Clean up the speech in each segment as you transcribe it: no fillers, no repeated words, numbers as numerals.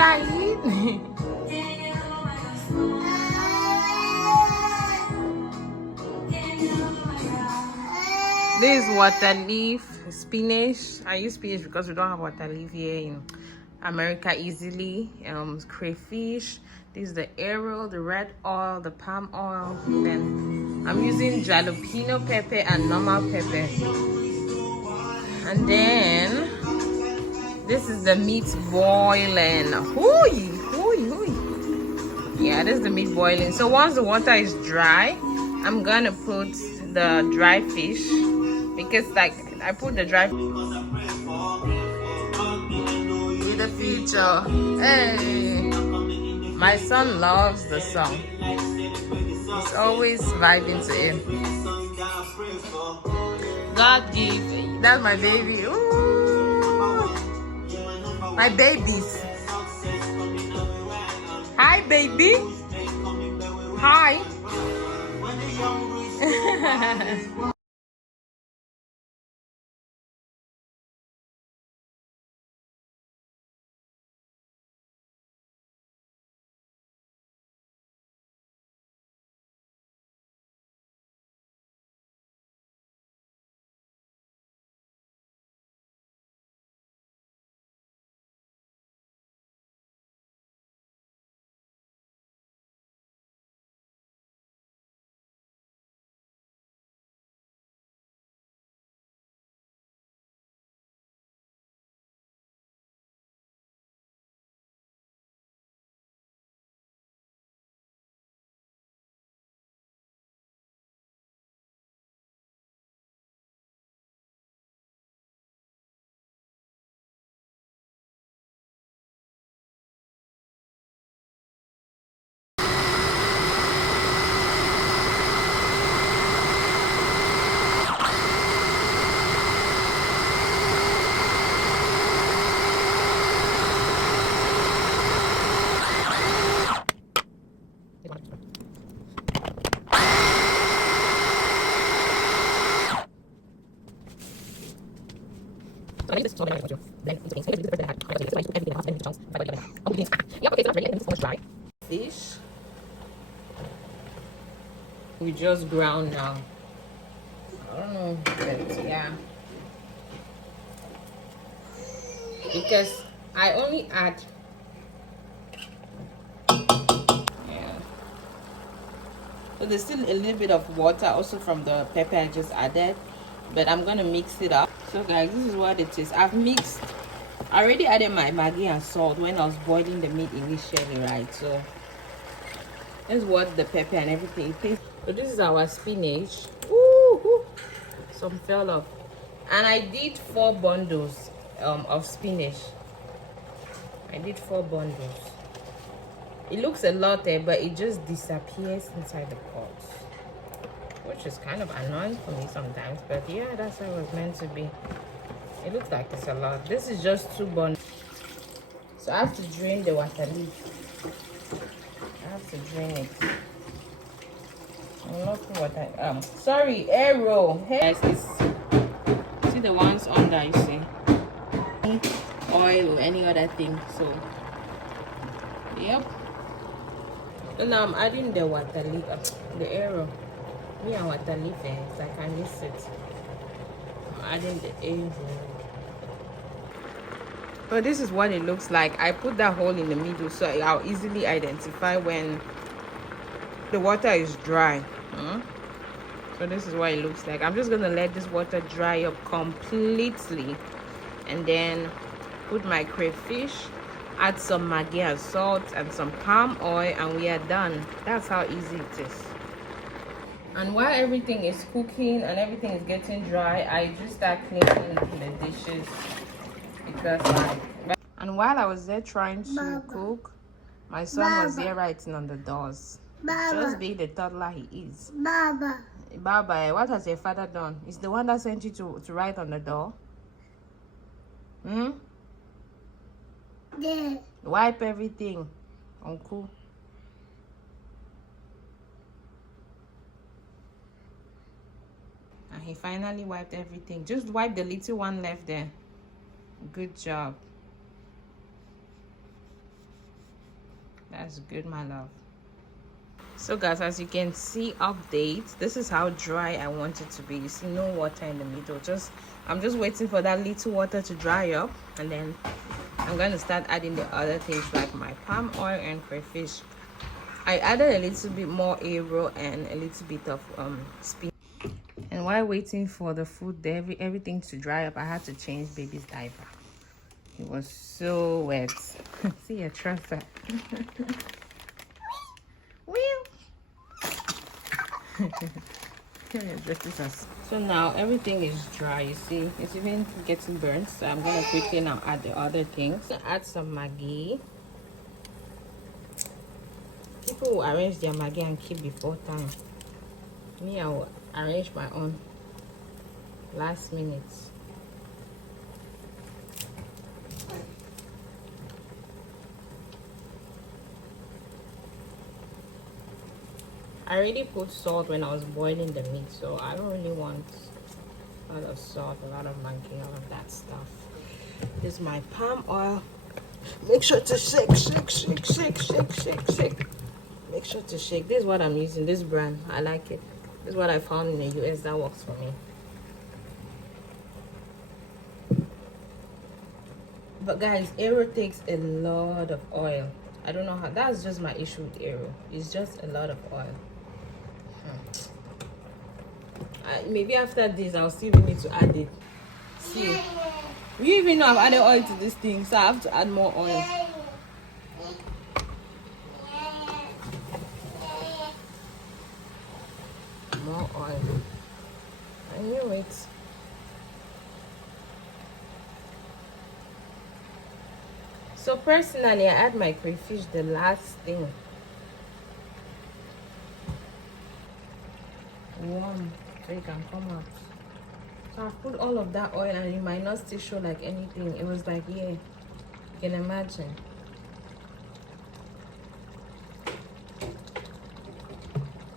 Said. This is water leaf, spinach. I use spinach because we don't have water leaf here in America easily. Crayfish. This is the Eru, the red oil, the palm oil. Then I'm using jalapeno pepper and normal pepper. And then this is the meat boiling. Hooey, hooey, hooey. Yeah, this is the meat boiling. So once the water is dry, I'm gonna put the dry fish, because like I put the dry with the future. Hey, my son loves the song. He's always vibing to it. God give. That's my baby. Ooh. My babies. Hi, baby. Hi. Fish we just ground now. I don't know, but yeah, because I only add, yeah, so there's still a little bit of water also from the pepper I just added, but I'm gonna mix it up. So guys, this is what it is. I already added my Maggi and salt when I was boiling the meat initially, right? So this is what the pepper and everything tastes. So this is our spinach. Ooh, some fell off. And I did 4 bundles of spinach. I did 4 bundles. It looks a lot there, but it just disappears inside the pot, which is kind of annoying for me sometimes, but yeah, that's how it was meant to be. It looks like it's a lot. This is just 2 bundles. So I have to drain the water leaf. I have to drain it. I'm not sure what sorry, Eru. Hey, see the ones under, you see? Oil or any other thing. So yep. So now I'm adding the water leaf, the Eru. Me and water leaf, so I can miss it. I'm adding the Eru. So this is what it looks like. I put that hole in the middle so I'll easily identify when the water is dry. So this is what it looks like. I'm just gonna let this water dry up completely, and then put my crayfish, add some Maggi and salt and some palm oil, and we are done. That's how easy it is. And while everything is cooking and everything is getting dry, I just start cleaning the dishes, because and while I was there trying to cook, my son was there writing on the doors. Just being the toddler he is. Baba, what has your father done? Is the one that sent you to write on the door? Yeah. Wipe everything, uncle. And he finally wiped everything. Just wipe the little one left there. Good job. That's good, my love. So guys, as you can see, update, this is how dry I want it to be. You see, no water in the middle. I'm just waiting for that little water to dry up, and then I'm going to start adding the other things like my palm oil and crayfish. I added a little bit more Eru and a little bit of spinach. And while waiting for the food, everything to dry up, I had to change baby's diaper. It was so wet. See, I trust that. So now everything is dry. You see, it's even getting burnt. So I'm gonna quickly now add the other things. Add some Maggi. People will arrange their Maggi and keep before time. Me, I will arrange my own last minute. I already put salt when I was boiling the meat, so I don't really want a lot of salt, a lot of Maggi, all of that stuff. This is my palm oil. Make sure to shake. Make sure to shake. This is what I'm using, this brand. I like it. This is what I found in the US that works for me. But guys, Eru takes a lot of oil. I don't know how. That's just my issue with Eru. It's just a lot of oil. Maybe after this I'll still need to add it. See, you even know I've added oil to this thing, so I have to add more oil. More oil. I knew it. So personally, I add my crayfish the last thing. Warm, so you can come out. So I put all of that oil and it might not still show like anything. It was like, yeah, you can imagine.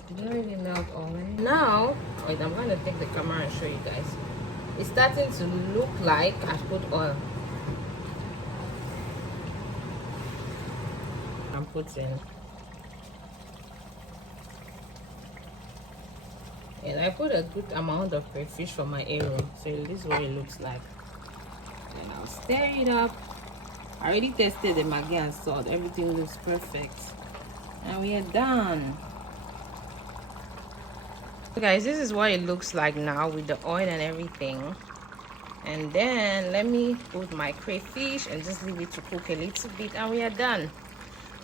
It didn't really melt all in. Now, wait, I'm going to take the camera and show you guys. It's starting to look like I put oil. I'm putting. And I put a good amount of crayfish for my Eru, so this is what it looks like. And I'll stir it up. I already tested the Maggi and salt. Everything looks perfect. And we are done. So guys, this is what it looks like now with the oil and everything. And then let me put my crayfish and just leave it to cook a little bit, and we are done.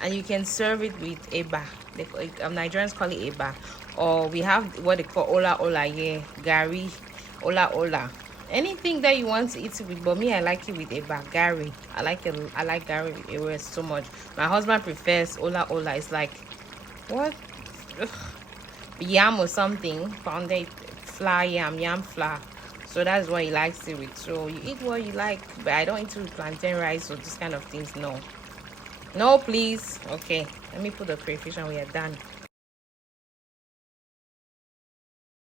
And you can serve it with eba. Nigerians call it eba, or we have what they call ola ola, yeah, gari, ola ola. Anything that you want to eat it with, but me, I like it with eba, gari. I like gari with Eru so much. My husband prefers ola ola. It's like what? Ugh. Yam or something, pounded flour, yam flour. So that's what he likes it with. So you eat what you like, but I don't eat it with plantain rice or this kind of things. No, please. Okay, let me put the crayfish and we are done.